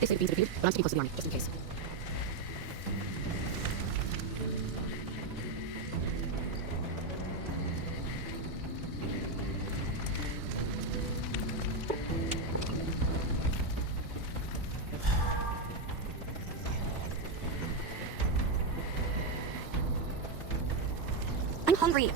They say the beans have appeared, but I'm sticking close to the army, just in case. I'm hungry.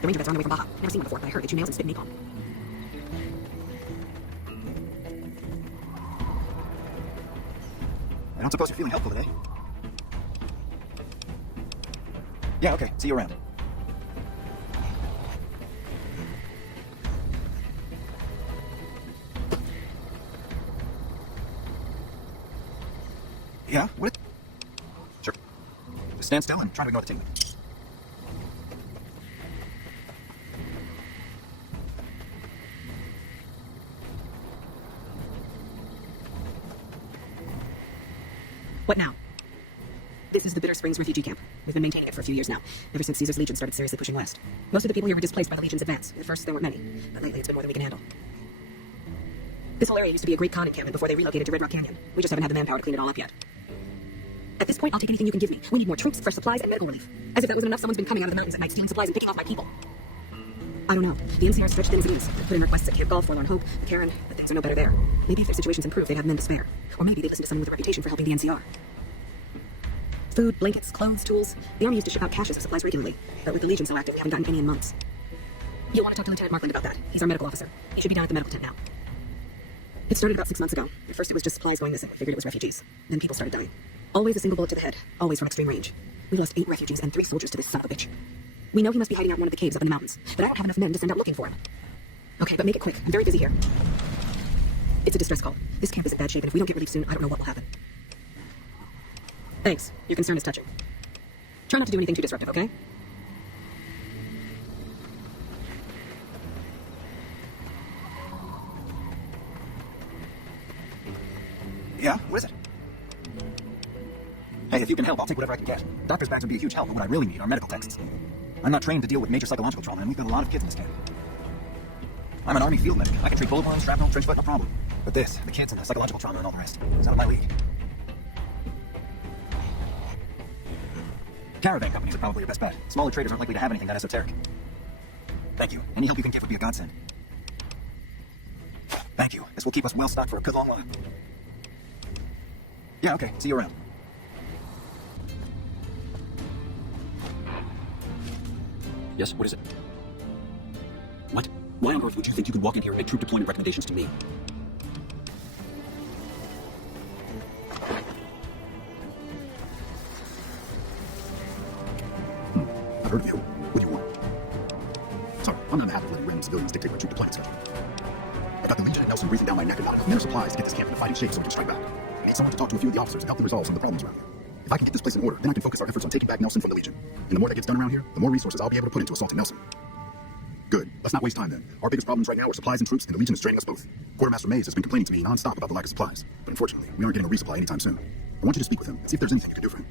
The ranger vets are on their way from Baja. Never seen one before, but I heard they chew nails and spit napalm. I don't suppose you're feeling helpful today. Yeah, okay. See you around. Yeah? What? Sure. Just stand still and try to ignore the tingling. What now? This is the Bitter Springs refugee camp. We've been maintaining it for a few years now, ever since Caesar's Legion started seriously pushing west. Most of the people here were displaced by the Legion's advance. At first, there weren't many, but lately it's been more than we can handle. This whole area used to be a Greek con encampment before they relocated to Red Rock Canyon. We just haven't had the manpower to clean it all up yet. At this point, I'll take anything you can give me. We need more troops, fresh supplies, and medical relief. As if that wasn't enough, someone's been coming out of the mountains at night, stealing supplies and picking off my people. I don't know. The NCR stretched thin as it is. They put in requests at Camp Golf, Forlorn Hope, Karen, but things are no better there. Maybe if their situations improve, they'd have men to spare. Or maybe they'd listen to someone with a reputation for helping the NCR. Food, blankets, clothes, tools. The Army used to ship out caches of supplies regularly, but with the Legion so active, we haven't gotten any in months. You'll want to talk to Lieutenant Markland about that. He's our medical officer. He should be down at the medical tent now. It started about 6 months ago. At first it was just supplies going missing. We figured it was refugees. Then people started dying. Always a single bullet to the head. Always from extreme range. We lost 8 refugees and 3 soldiers to this son of a bitch. We know he must be hiding out in one of the caves up in the mountains, but I don't have enough men to send out looking for him. Okay, but make it quick. I'm very busy here. It's a distress call. This camp is in bad shape, and if we don't get relief soon, I don't know what will happen. Thanks. Your concern is touching. Try not to do anything too disruptive, okay? Yeah? What is it? Hey, if you can help, I'll take whatever I can get. Doctor's bags would be a huge help, but what I really need are medical texts. I'm not trained to deal with major psychological trauma, and we've got a lot of kids in this camp. I'm an Army field medic. I can treat bullet wounds, shrapnel, trench foot, no problem. But this, the kids and the psychological trauma and all the rest, is out of my league. Caravan companies are probably your best bet. Smaller traders aren't likely to have anything that esoteric. Thank you. Any help you can give would be a godsend. Thank you. This will keep us well stocked for a good long while. Yeah, okay. See you around. Yes, what is it? What? Why on earth would you think you could walk in here and make troop deployment recommendations to me? I've heard of you. What do you want? Sorry, I'm not in the habit of letting random civilians dictate my troop deployment schedule. I got the Legion and Nelson breathing down my neck and not enough men or supplies to get this camp into fighting shape so we can strike back. I need someone to talk to a few of the officers and help them resolve some of the problems around here. If I can get this place in order, then I can focus our efforts on taking back Nelson from the Legion. And the more that gets done around here, the more resources I'll be able to put into assaulting Nelson. Good. Let's not waste time then. Our biggest problems right now are supplies and troops, and the Legion is draining us both. Quartermaster Mays has been complaining to me non-stop about the lack of supplies. But unfortunately, we aren't getting a resupply anytime soon. I want you to speak with him and see if there's anything you can do for him.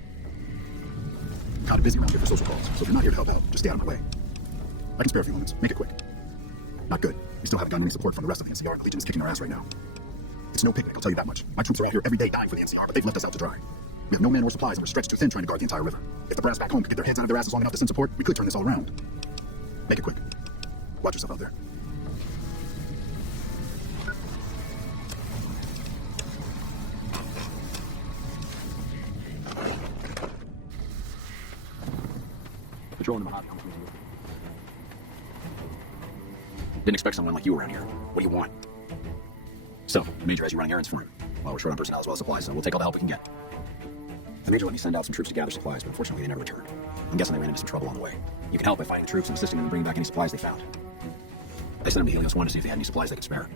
I'm kind of busy around here for social calls, so if you're not here to help out, just stay out of my way. I can spare a few moments. Make it quick. Not good. We still haven't gotten any support from the rest of the NCR, and the Legion is kicking our ass right now. It's no picnic, I'll tell you that much. My troops are out here every day dying for the NCR, but they've left us out to dry. We have no men or supplies, and we're stretched too thin trying to guard the entire river. If the brass back home could get their heads out of their asses long enough to send support, we could turn this all around. Make it quick. Watch yourself out there. Patrolling the Mojave. Didn't expect someone like you around here. What do you want? So, the Major has you running errands for him. Well, we're short on personnel as well as supplies, so we'll take all the help we can get. The Major let me send out some troops to gather supplies, but unfortunately they never returned. I'm guessing they ran into some trouble on the way. You can help by finding troops and assisting them in bringing back any supplies they found. They sent them to Helios 1 to see if they had any supplies they could spare.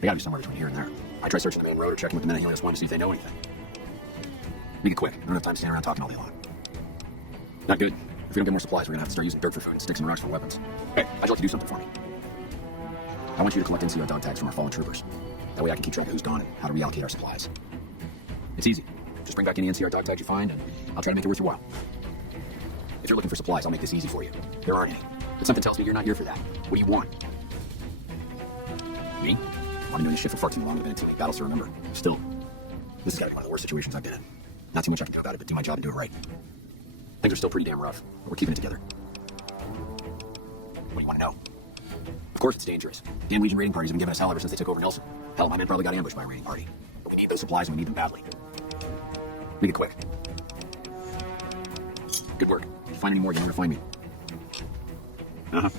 They gotta be somewhere between here and there. I tried searching the main road or checking with the men at Helios 1 to see if they know anything. Make it quick. I don't have time to stand around talking all day long. Not good. If we don't get more supplies, we're gonna have to start using dirt for food and sticks and rocks for weapons. Hey, I'd like to do something for me. I want you to collect NCR dog tags from our fallen troopers. That way I can keep track of who's gone and how to reallocate our supplies. It's easy. Just bring back any NCR dog tags you find, and I'll try to make it worth your while. If you're looking for supplies, I'll make this easy for you. There aren't any. But something tells me you're not here for that. What do you want? Me? I've been doing this shit for far too long. I've been in too many battles to remember. Still, this has got to be one of the worst situations I've been in. Not too much I can do about it, but do my job and do it right. Things are still pretty damn rough, but we're keeping it together. What do you want to know? Of course it's dangerous. Damn Legion raiding parties have been giving us hell ever since they took over Nelson. Hell, my men probably got ambushed by a raiding party. But we need those supplies and we need them badly. Read it quick. Good work. If you find any more, you know where to find me. Uh-huh.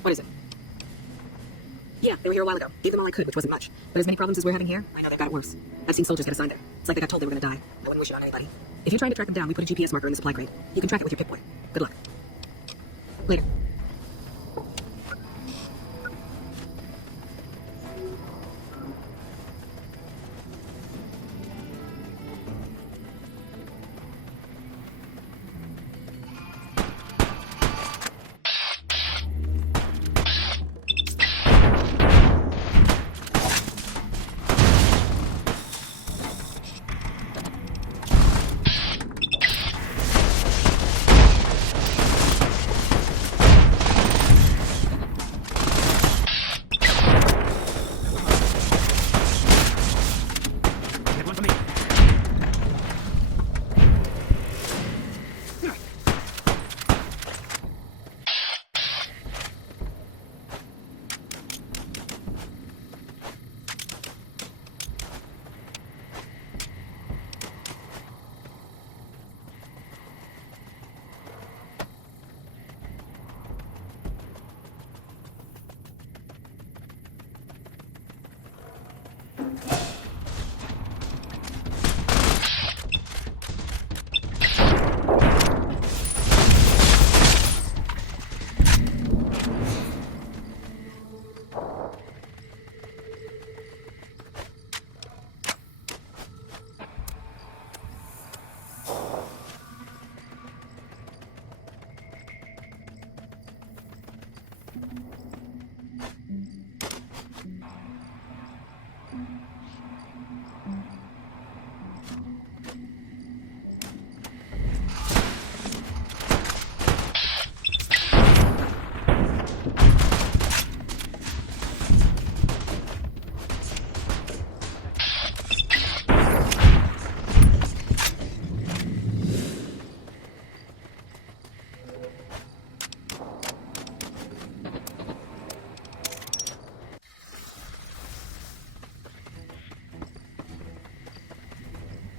What is it? Yeah, they were here a while ago. Gave them all I could, which wasn't much. But as many problems as we're having here, I know they've got it worse. I've seen soldiers get assigned there. It's like they got told they were going to die. I wouldn't wish it on anybody. If you're trying to track them down, we put a GPS marker in the supply crate. You can track it with your Pip-Boy. Good luck. Later.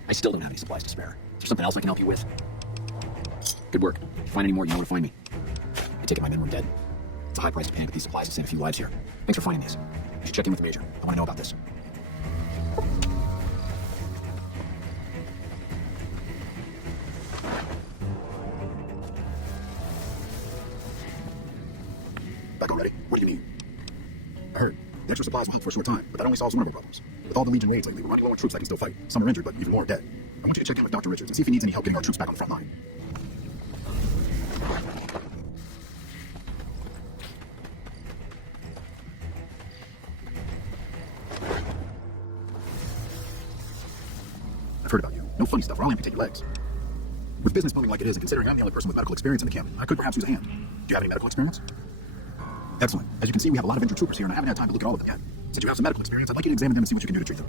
I still don't have any supplies to spare. Is there something else I can help you with? Good work. If you find any more, you know where to find me. I take it my men were dead. It's a high price to pay to get these supplies and save a few lives here. Thanks for finding these. You should check in with the Major. I want to know about this. Back already? What do you mean? I heard. The extra supplies will help for a short time, but that only solves one of our problems. With all the Legion raids lately, we're running low on troops that can still fight. Some are injured, but even more are dead. I want you to check in with Dr. Richards and see if he needs any help getting our troops back on the front line. I've heard about you. No funny stuff, or I'll amputate your legs. With business booming like it is, and considering I'm the only person with medical experience in the camp, I could perhaps use a hand. Do you have any medical experience? Excellent. As you can see, we have a lot of injured troopers here, and I haven't had time to look at all of them yet. Since you have some medical experience, I'd like you to examine them and see what you can do to treat them.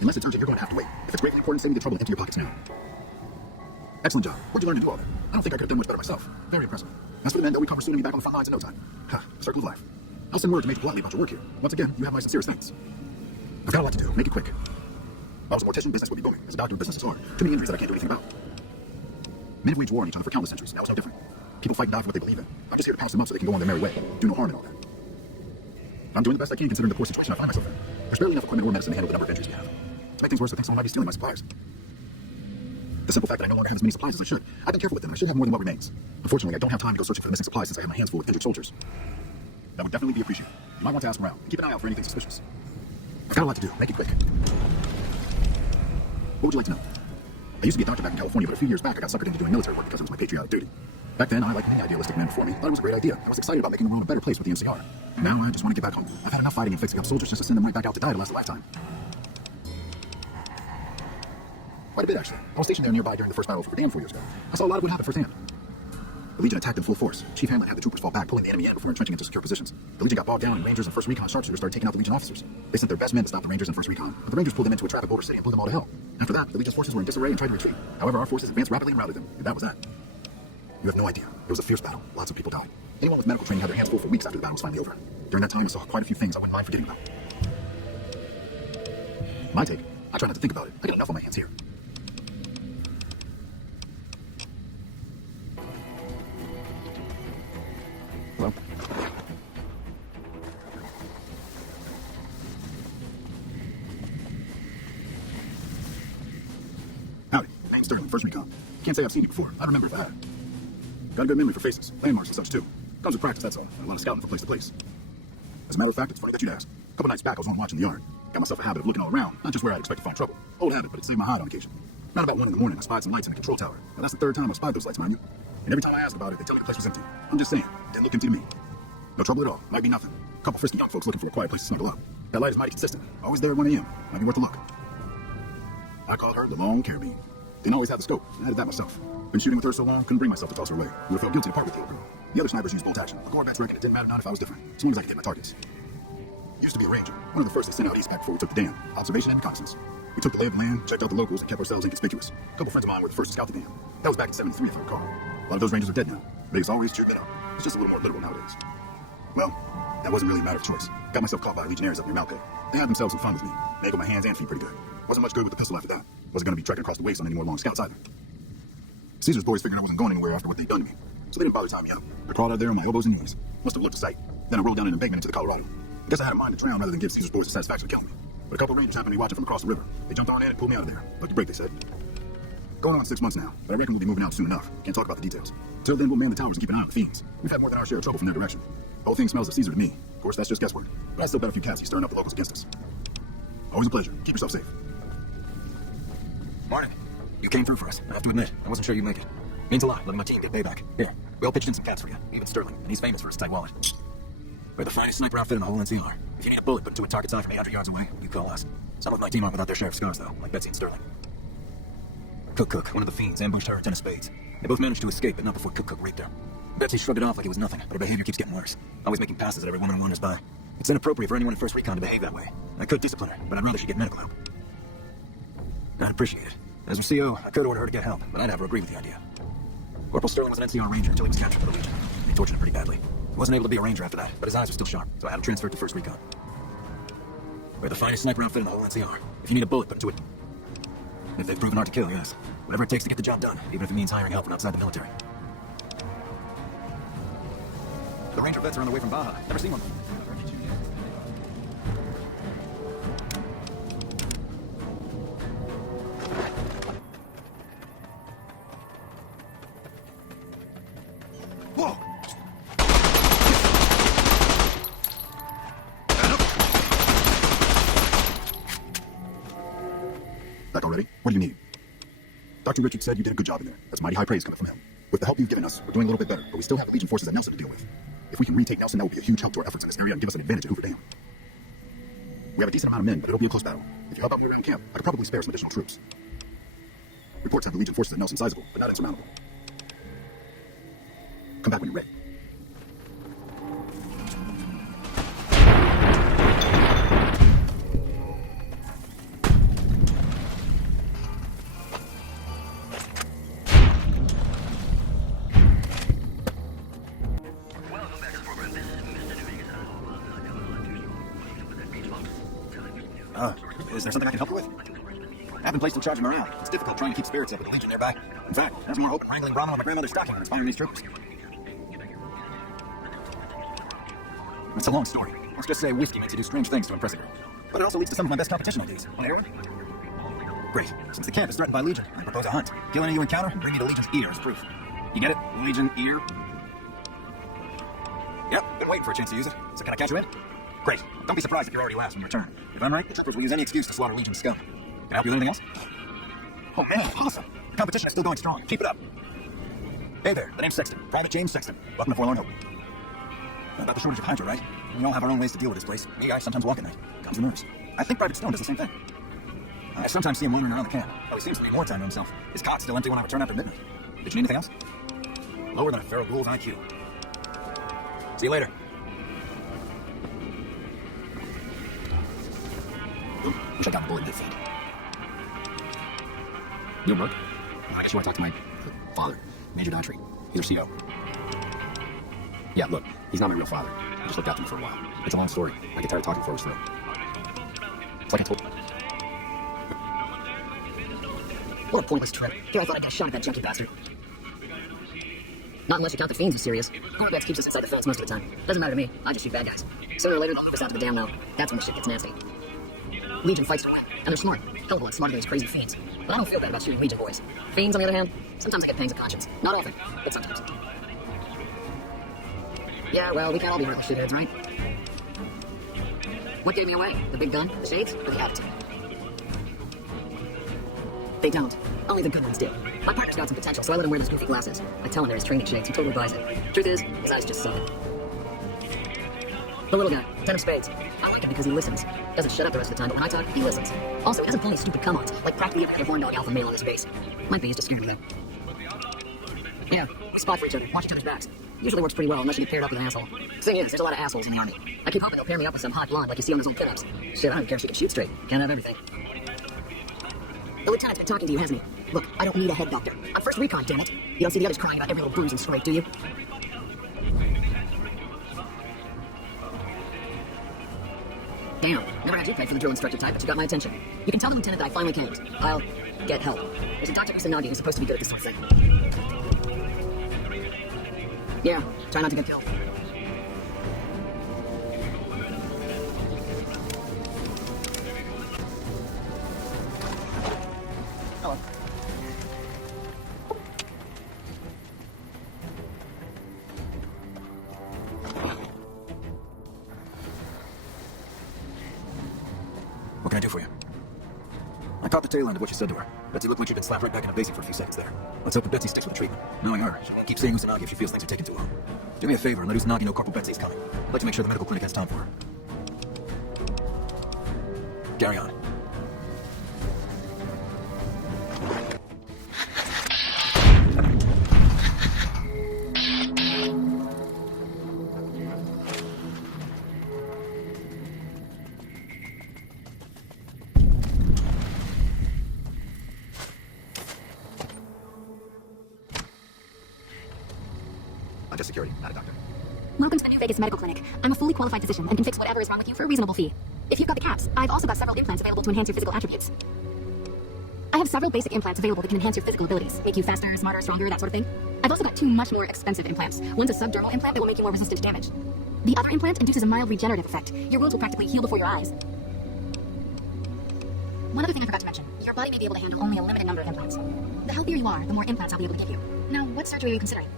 Unless it turns out you're going to have to wait. If it's gravely important, save me the trouble and empty your pockets now. Excellent job. Where'd you learn to do all that? I don't think I could have done much better myself. Very impressive. As for the men, they'll recover soon and be back on the front lines in no time. Ha, the circle of life. I'll send word to Major Politely about your work here. Once again, you have my sincerest thanks. I've got a lot to do. Make it quick. If I was a mortician, business would be booming. As a doctor, business is hard. Too many injuries that I can't do anything about. Men have waged war on each other for countless centuries. Now it's no different. People fight and die for what they believe in. I'm just here to pounce them up so they can go on their merry way. Do no harm in all that. I'm doing the best I can considering the poor situation I find myself in. There's barely enough equipment or medicine to handle the number of injuries we have. To make things worse, I think someone might be stealing my supplies. The simple fact that I no longer have as many supplies as I should. I've been careful with them. I should have more than what remains. Unfortunately, I don't have time to go searching for the missing supplies since I have my hands full with injured soldiers. That would definitely be appreciated. You might want to ask around. Keep an eye out for anything suspicious. I've got a lot to do. Make it quick. What would you like to know? I used to be a doctor back in California, but a few years back I got suckered into doing military work because it was my patriotic duty. Back then, I, like many idealistic men before me, thought it was a great idea. I was excited about making the world a better place with the NCR. Now I just want to get back home. I've had enough fighting and fixing up soldiers just to send them right back out to die to last a lifetime. Quite a bit, actually. I was stationed there nearby during the first battle of Verdun 4 years ago. I saw a lot of what happened firsthand. The Legion attacked in full force. Chief Hamlet had the troopers fall back, pulling the enemy in before entrenching into secure positions. The Legion got bogged down, and Rangers and 1st Recon sharpshooters started taking out the Legion officers. They sent their best men to stop the Rangers and 1st Recon, but the Rangers pulled them into a trap at Boulder City and blew them all to hell. After that, the Legion's forces were in disarray and tried to retreat. However, our forces advanced rapidly and routed them, and that was that. You have no idea. It was a fierce battle. Lots of people died. Anyone with medical training had their hands full for weeks after the battle was finally over. During that time, I saw quite a few things I wouldn't mind forgetting about. My take, I try not to think about it. I got enough on my hands here. Hello? Howdy. Name's Sterling, 1st Recon. Can't say I've seen you before. I remember if I had. Got a good memory for faces, landmarks and such too. Comes with practice, that's all. And a lot of scouting from place to place. As a matter of fact, it's funny that you'd ask. A couple nights back, I was on watch in the yard. Got myself a habit of looking all around, not just where I'd expect to find trouble. Old habit, but it saved my hide on occasion. Not about 1 in the morning, I spied some lights in the control tower. Now that's the 3rd time I've spied those lights, mind you. And every time I ask about it, they tell me the place was empty. I'm just saying, didn't look empty to me. No trouble at all. Might be nothing. A couple frisky young folks looking for a quiet place to snuggle up. That light is mighty consistent. Always there at 1 a.m. Might be worth a look. I call her the Long Carabine. Didn't always have the scope. I added that myself. Been shooting with her so long, couldn't bring myself to toss her away. Would have felt guilty to part with the old girl. The other snipers used bolt action. The Corvettes reckoned it didn't matter not if I was different, as long as I could hit my targets. Used to be a ranger, one of the first they sent out east back before we took the dam. Observation and reconnaissance. We took the lay of the land, checked out the locals, and kept ourselves inconspicuous. A couple friends of mine were the first to scout the dam. That was back in '73, if I recall. A lot of those rangers are dead now. But it's always cheered it up. It's just a little more literal nowadays. Well, that wasn't really a matter of choice. Got myself caught by legionnaires up near Malco. They had themselves some fun with me. Mangled my hands and feet pretty good. Wasn't much good with the pistol after that. Wasn't going to be trekking across the waste on any more long scouts either. Caesar's boys figured I wasn't going anywhere after what they'd done to me, so they didn't bother tying me up. I crawled out there on my elbows and knees. Must have looked a sight. Then I rolled down an embankment into the Colorado. I guess I had a mind to drown rather than give Caesar's boys the satisfaction of killing me. But a couple of rangers happened to be watching from across the river. They jumped on in and pulled me out of there. Lucky break, they said. Going on 6 months now, but I reckon we'll be moving out soon enough. Can't talk about the details. Till then, we'll man the towers and keep an eye on the fiends. We've had more than our share of trouble from their direction. The whole thing smells of Caesar to me. Of course, that's just guesswork. But I still bet a few cats he's stirring up the locals against us. Always a pleasure. Keep yourself safe. Morning. You came through for us. I have to admit, I wasn't sure you'd make it. Means a lot, letting my team get payback. Here, we all pitched in some cats for you. Even Sterling, and he's famous for his tight wallet. We're the finest sniper outfit in the whole NCR. If you need a bullet put into a target's eye from 800 yards away, you call us. Some of my team aren't without their share of scars, though, like Betsy and Sterling. Cook, one of the fiends, ambushed her at 10 of spades. They both managed to escape, but not before Cook raped her. Betsy shrugged it off like it was nothing, but her behavior keeps getting worse. Always making passes at every woman who wanders by. It's inappropriate for anyone in 1st Recon to behave that way. I could discipline her, but I'd rather she get medical help. I'd appreciate it. As her CO, I could order her to get help, but I'd have her agree with the idea. Corporal Sterling was an NCR ranger until he was captured by the Legion. They tortured him pretty badly. He wasn't able to be a ranger after that, but his eyes were still sharp, so I had him transferred to 1st Recon. We're the finest sniper outfit in the whole NCR. If you need a bullet put into it. If they've proven hard to kill, yes. Whatever it takes to get the job done, even if it means hiring help from outside the military. The ranger vets are on the way from Baja. Never seen one. Whoa! Back already? What do you need? Dr. Richards said you did a good job in there. That's mighty high praise coming from him. With the help you've given us, we're doing a little bit better, but we still have the Legion forces at Nelson to deal with. If we can retake Nelson, that will be a huge help to our efforts in this area and give us an advantage at Hoover Dam. We have a decent amount of men, but it'll be a close battle. If you help out me around camp, I could probably spare some additional troops. Reports have the Legion forces at Nelson sizable, but not insurmountable. Come back when you're ready. Is there something I can help you with? I've been placed in charge of morale. It's difficult trying to keep spirits up with the Legion nearby. In fact, there's more open wrangling ramen on my grandmother's stocking than inspiring these troopers. It's a long story. Let's just say whiskey makes you do strange things to impress a girl. But it also leads to some of my best competition ideas. Want to hear it? Great. Since the camp is threatened by Legion, I propose a hunt. Kill any you encounter and bring me to Legion's ear as proof. You get it? Legion ear? Yep, been waiting for a chance to use it. So can I catch you in? Great. Don't be surprised if you're already last when you return. If I'm right, the troopers will use any excuse to slaughter Legion's scum. Can I help you with anything else? Oh man, awesome. The competition is still going strong. Keep it up. Hey there, the name's Sexton. Private James Sexton. Welcome to Forlorn Hope. About the shortage of Hydra, right? We all have our own ways to deal with this place. Me, I sometimes walk at night. Comes the nerves. I think Private Stone does the same thing. I sometimes see him wandering around the camp. Though he seems to be more time to himself. His cot's still empty when I return after midnight. Did you need anything else? Lower than a feral ghoul's IQ. See you later. Wish I got the bullet in that feed. You'll work? I guess you want to talk to my father, Major Daughtry. He's our CO. Yeah, look, he's not my real father. I just looked after him for a while. It's a long story. I get tired of talking before it was through. It's like I told you. What a pointless trip. Here, I thought I'd get a shot at that junkie bastard. Not unless you count the fiends as serious. Corvettes keeps us inside the fence most of the time. Doesn't matter to me. I just shoot bad guys. Sooner or later, they'll move us out to the dam now. That's when the shit gets nasty. Legion fights to win, and they're smart. Hell of a lot smarter than these crazy fiends. But I don't feel bad about shooting Legion boys. Fiends, on the other hand, sometimes I get pangs of conscience. Not often, but sometimes. Yeah, well, we can't all be reckless shitheads, right? What gave me away? The big gun, the shades, or the attitude? They don't. Only the good ones do. My partner's got some potential, so I let him wear those goofy glasses. I tell him they're his training shades. He totally buys it. Truth is, his eyes just suck. The little guy, 10 of spades. I like him because he listens. Doesn't shut up the rest of the time, but when I talk, he listens. Also, he doesn't pull any stupid come-ons, like practically every other horn dog alpha male on his base. Might be, he's just scared me though. Yeah, we spot for each other, watch each other's backs. Usually works pretty well, unless you get paired up with an asshole. Thing is, there's a lot of assholes in the army. I keep hoping they'll pair me up with some hot blonde like you see on those old pinups. Shit, I don't care if she can shoot straight. Can't have everything. The lieutenant's been talking to you, hasn't he? Look, I don't need a head doctor. I'm first recon, damn it. You don't see the others crying about every little bruise and scrape, do you? Damn, never had you played for the drill instructor type, but you got my attention. You can tell the lieutenant that I finally caved. I'll get help. There's a Dr. Kusanagi who's supposed to be good at this sort of thing. Yeah, try not to get killed. Hello. What can I do for you? I caught the tail end of what you said to her. Betsy looked like she'd been slapped right back into basic for a few seconds there. Let's hope that Betsy sticks with the treatment. Knowing her, she won't keep seeing Usanagi if she feels things are taking too long. Do me a favor and let Usanagi know Corporal Betsy's coming. I'd like to make sure the medical clinic has time for her. Carry on. I'm just security, not a doctor. Welcome to the New Vegas Medical Clinic. I'm a fully qualified physician and can fix whatever is wrong with you for a reasonable fee. If you've got the caps, I've also got several implants available to enhance your physical attributes. I have several basic implants available that can enhance your physical abilities, make you faster, smarter, stronger, that sort of thing. I've also got two much more expensive implants. One's a subdermal implant that will make you more resistant to damage. The other implant induces a mild regenerative effect. Your wounds will practically heal before your eyes. One other thing I forgot to mention. Your body may be able to handle only a limited number of implants. The healthier you are, the more implants I'll be able to give you. Now, what surgery are you considering?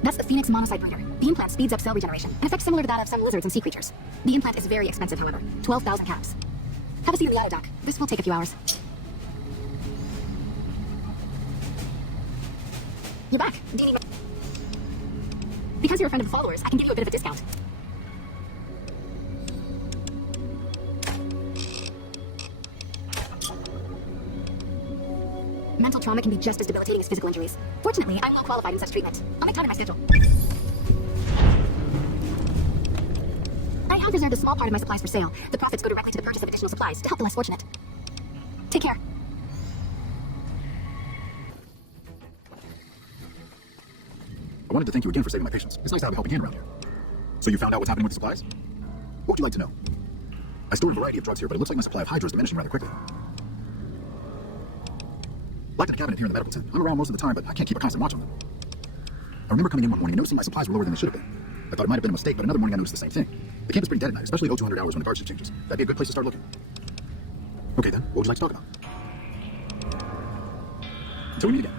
That's the Phoenix monocyte breeder. The implant speeds up cell regeneration, an effect similar to that of some lizards and sea creatures. The implant is very expensive, however. 12,000 caps. Have a seat in the auto dock. This will take a few hours. You're back. Do you need... Because you're a friend of the followers, I can give you a bit of a discount. Mental trauma can be just as debilitating as physical injuries. Fortunately, I'm well qualified in such treatment. I'll make time in my schedule. I have reserved a small part of my supplies for sale. The profits go directly to the purchase of additional supplies to help the less fortunate. Take care. I wanted to thank you again for saving my patients. It's nice to have a helping hand around here. So you found out what's happening with the supplies? What would you like to know? I stored a variety of drugs here, but it looks like my supply of Hydra is diminishing rather quickly. Locked in a cabinet here in the medical tent. I'm around most of the time, but I can't keep a constant watch on them. I remember coming in one morning and noticing my supplies were lower than they should have been. I thought it might have been a mistake, but another morning I noticed the same thing. The camp is pretty dead at night, especially at 0200 hours when the guard shift changes. That'd be a good place to start looking. Okay then, what would you like to talk about? Until we meet again.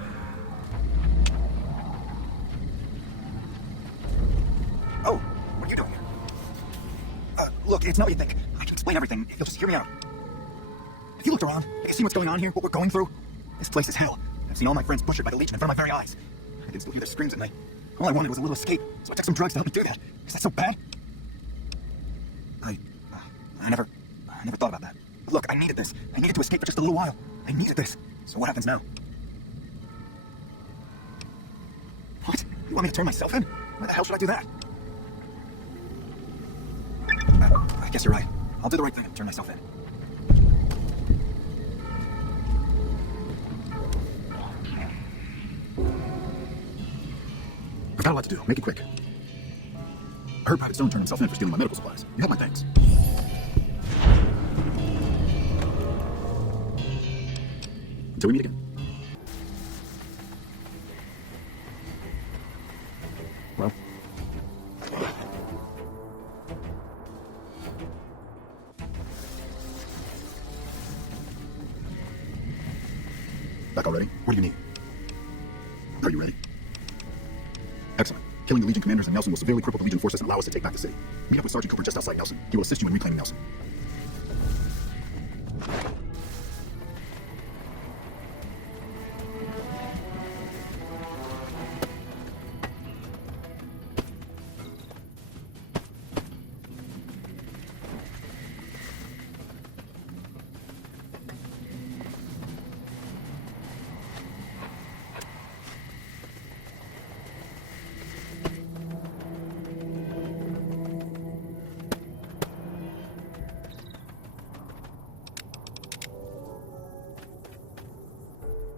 Oh, what are you doing here? Look, it's not what you think. I can explain everything. You'll just hear me out. Have you looked around? Have you seen what's going on here? What we're going through? This place is hell. I've seen all my friends butchered by the Legion in front of my very eyes. I can still hear their screams at night. All I wanted was a little escape, so I took some drugs to help me do that. Is that so bad? I never thought about that. Look, I needed this. I needed to escape for just a little while. I needed this. So what happens now? What? You want me to turn myself in? Why the hell should I do that? I guess you're right. I'll do the right thing and turn myself in. I've got a lot to do. Make it quick. I heard Private Stone turned himself in for stealing my medical supplies. You have my thanks. Until we meet again. Well. Back already? What do you need? Are you ready? Excellent. Killing the Legion commanders in Nelson will severely cripple the Legion forces and allow us to take back the city. Meet up with Sergeant Cooper just outside Nelson. He will assist you in reclaiming Nelson.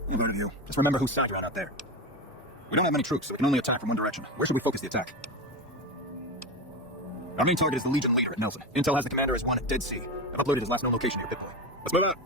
You go to you. Just remember whose side you're on out there. We don't have many troops, so we can only attack from one direction. Where should we focus the attack? Our main target is the Legion leader at Nelson. Intel has the commander as one at Dead Sea. I've uploaded his last known location to your BitBoy. Let's move out.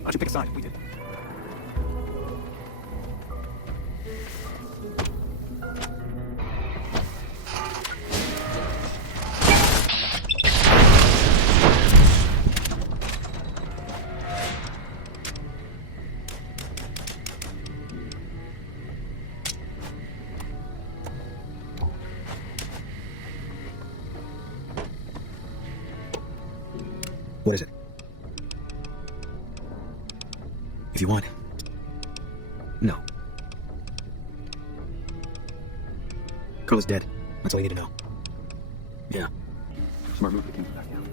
Why don't you pick a side? We did. What is it? If you want. No. Carla's dead. That's all you need to know. Yeah. Smart move to keep back down.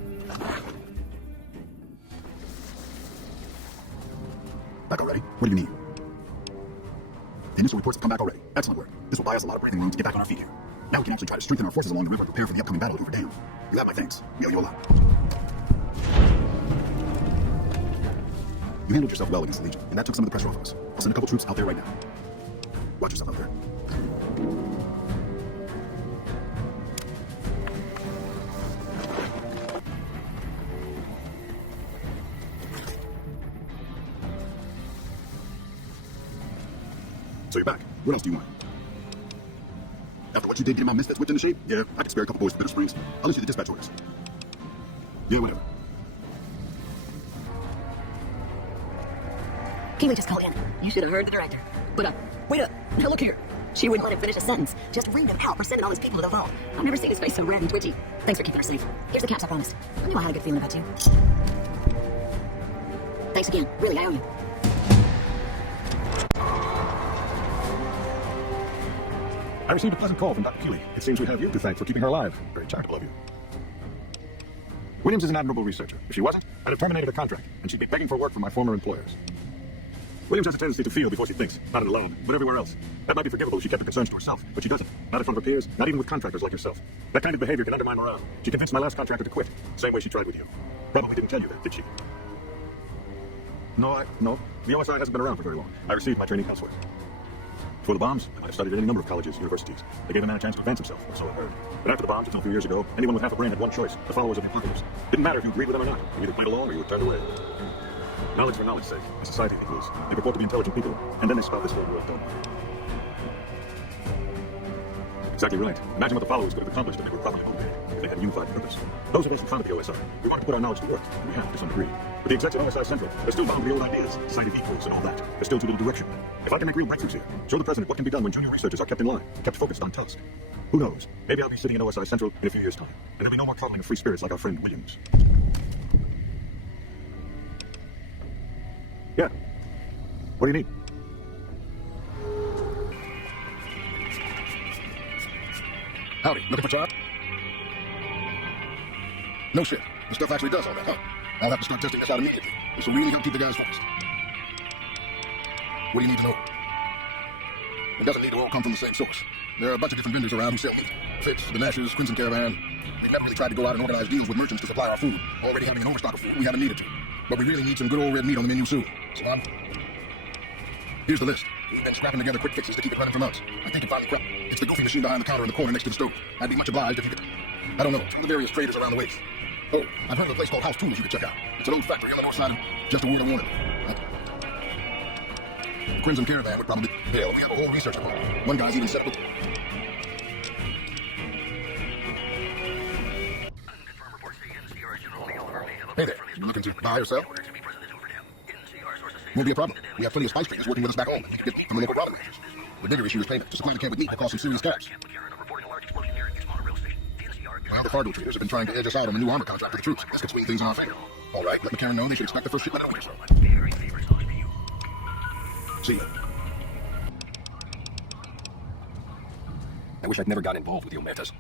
Back already? What do you need? The initial reports have come back already. Excellent work. This will buy us a lot of breathing room to get back on our feet here. Now we can actually try to strengthen our forces along the river and prepare for the upcoming battle over Dam. You have my thanks. We owe you a lot. You handled yourself well against the Legion, and that took some of the pressure off of us. I'll send a couple troops out there right now. Watch yourself out there. So you're back. What else do you want? After what you did getting my misfits whipped into shape? Yeah, I could spare a couple boys to Bitter Springs. I'll issue the dispatch orders. Yeah, whatever. Keely just called in. You should have heard the director. But, wait up. Now look here. She wouldn't let him finish a sentence. Just reamed him out for sending all his people to the vault. I've never seen his face so red and twitchy. Thanks for keeping her safe. Here's the caps I promised. I knew I had a good feeling about you. Thanks again. Really, I owe you. I received a pleasant call from Dr. Keeley. It seems we have you to thank for keeping her alive. Very charitable of you. Williams is an admirable researcher. If she wasn't, I'd have terminated her contract, and she'd be begging for work from my former employers. Williams has a tendency to feel before she thinks, not in the lab, but everywhere else. That might be forgivable if she kept her concerns to herself, but she doesn't. Not in front of her peers, not even with contractors like yourself. That kind of behavior can undermine morale. She convinced my last contractor to quit, same way she tried with you. Probably didn't tell you that, did she? No. The OSI hasn't been around for very long. I received my training elsewhere. Before the bombs, I might have studied at any number of colleges, universities. They gave a man a chance to advance himself, or so I heard. But after the bombs, until a few years ago, anyone with half a brain had one choice: the followers of the apocalypse. Didn't matter if you agreed with them or not. You either played along or you were turned away. Knowledge for knowledge's sake, a society equals. They purport to be intelligent people, and then they spout this whole world dogma. Exactly right. Imagine what the followers could have accomplished if they were properly motivated, if they had a unified purpose. Those of us who founded the OSI, we wanted to put our knowledge to work, and we have to some degree. But the execs at OSI Central, they're still bound to the old ideas, society equals and all that. There's still too little direction. If I can make real breakthroughs here, show the president what can be done when junior researchers are kept in line, kept focused on task. Who knows? Maybe I'll be sitting in OSI Central in a few years' time, and there'll be no more coddling of free spirits like our friend Williams. Yeah. What do you need? Howdy, looking for Char? No shit. The stuff actually does all that, huh? I'll have to start testing this out immediately. This will really help keep the guys focused. What do you need to know? It doesn't need to all come from the same source. There are a bunch of different vendors around who sell meat. Fitz, the Nashes, Crimson Caravan. We've never really tried to go out and organize deals with merchants to supply our food. Already having an overstock of food, we haven't needed to. But we really need some good old red meat on the menu soon. So here's the list. We've been scrapping together quick fixes to keep it running for months. I think it finally crept. It's the goofy machine behind the counter in the corner next to the stove. I'd be much obliged if you could... I don't know, some of the various traders around the way. Oh, I've heard of a place called House Tools you could check out. It's an old factory on the north side of... Just a word of warning. The Crimson Caravan would probably... Hell, we have a whole research department. One guy's even set up a... Hey there, you looking to buy or sell? Won't be a problem. We have plenty of spice traders working with us back home. We can get from the local ramen ranges. The bigger issue is payment. To supply the camp with meat will cost some serious cash. Well, the cargo traders have been trying to edge us out on a new armor contract for the troops. This could swing things in our favor. All right, let McCarran know they should expect the first shipment out here. See. I wish I'd never gotten involved with the Ometas.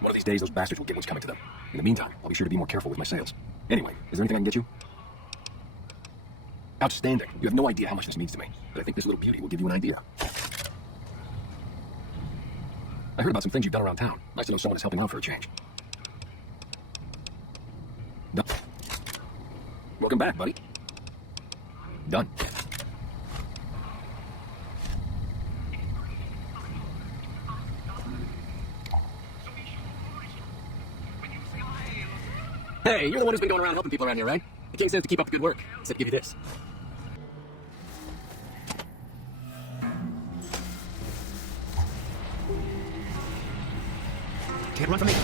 One of these days, those bastards will get what's coming to them. In the meantime, I'll be sure to be more careful with my sales. Anyway, is there anything I can get you? Outstanding. You have no idea how much this means to me, but I think this little beauty will give you an idea. I heard about some things you've done around town. Nice to know someone is helping out for a change. Done. Welcome back, buddy. Done. Hey, you're the one who's been going around helping people around here, right? The king said to keep up the good work. He said to give you this. Can't run from me.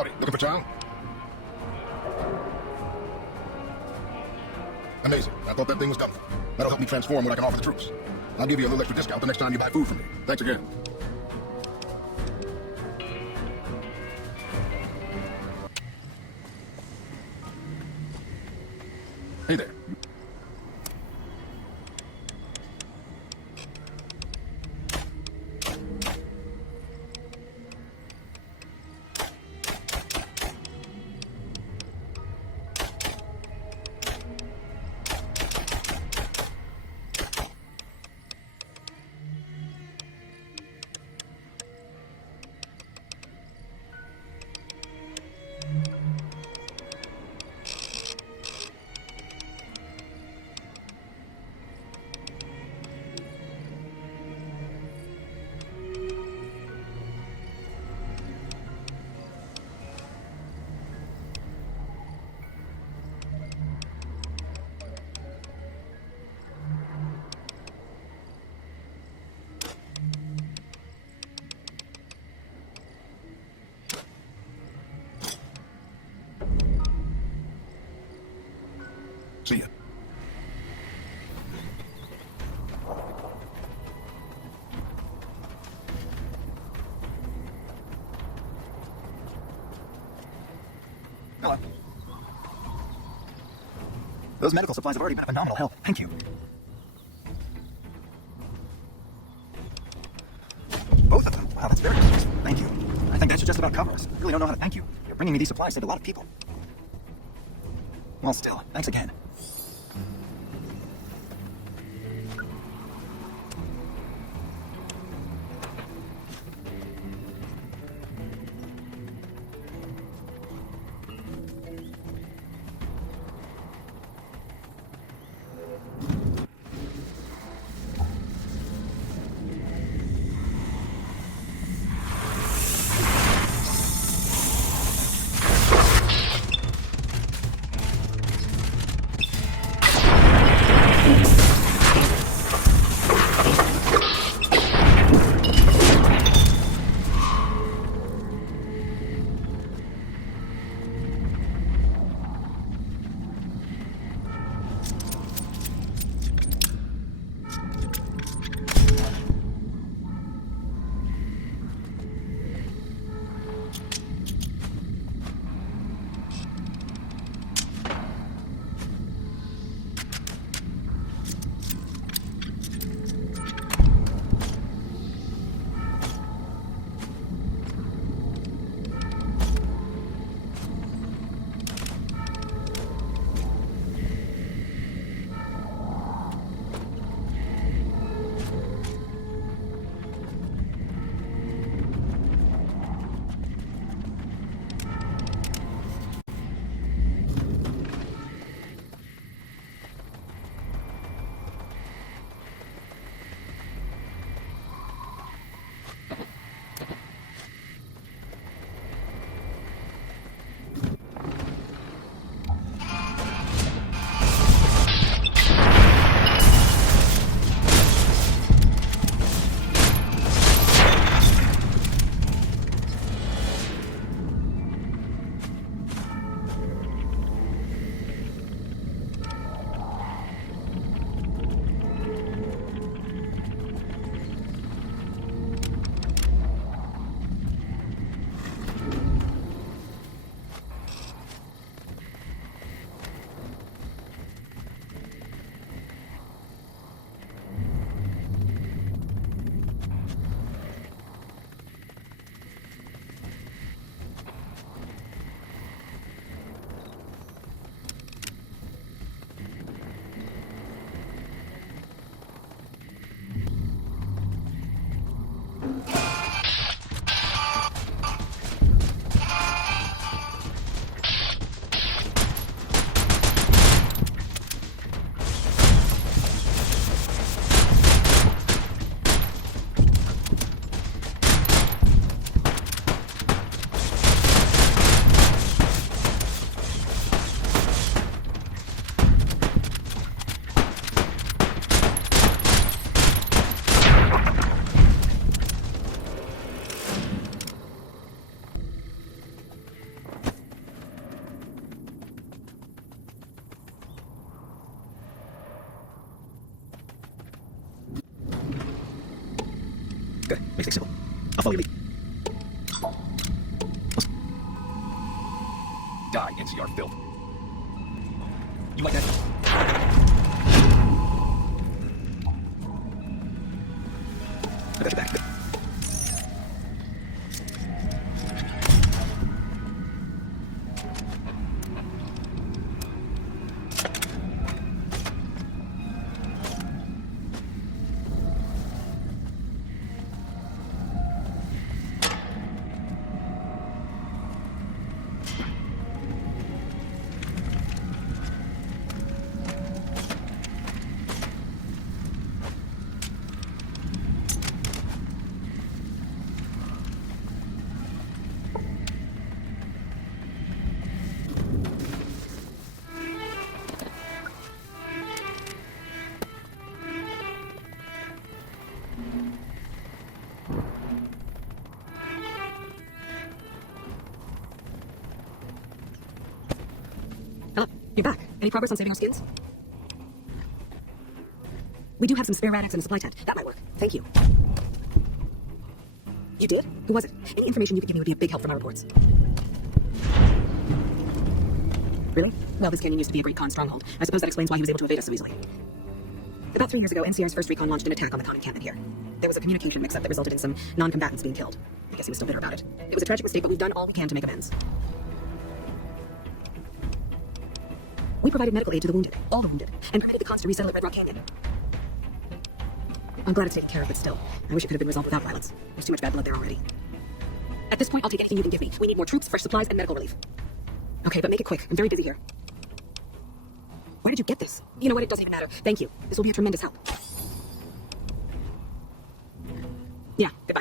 Howdy, looking for Chow? Amazing. I thought that thing was done. That'll help me transform what I can offer the troops. I'll give you a little extra discount the next time you buy food from me. Thanks again. Hey there. See ya. Hello. Those medical supplies have already been a phenomenal help. Thank you. Both of them? Wow, that's very generous. Thank you. I think that should just about cover us. I really don't know how to thank you. Bringing me these supplies saved a lot of people. Well, still, thanks again. Die, NCR filth. You like that? I got your back. Hello, you're back. Any progress on saving our skins? We do have some spare Rad-X in the supply tent. That might work. Thank you. You did? Who was it? Any information you could give me would be a big help for my reports. Really? Well, this canyon used to be a Greek Khan stronghold. I suppose that explains why he was able to evade us so easily. About 3 years ago, NCR's first recon launched an attack on the Khan encampment here. There was a communication mix-up that resulted in some non-combatants being killed. I guess he was still bitter about it. It was a tragic mistake, but we've done all we can to make amends. We provided medical aid to the wounded, all the wounded, and permitted the Khans to resettle at Red Rock Canyon. I'm glad it's taken care of, but still, I wish it could have been resolved without violence. There's too much bad blood there already. At this point, I'll take anything you can give me. We need more troops, fresh supplies, and medical relief. Okay, but make it quick. I'm very busy here. Where did you get this? You know what? It doesn't even matter. Thank you. This will be a tremendous help. Yeah, goodbye.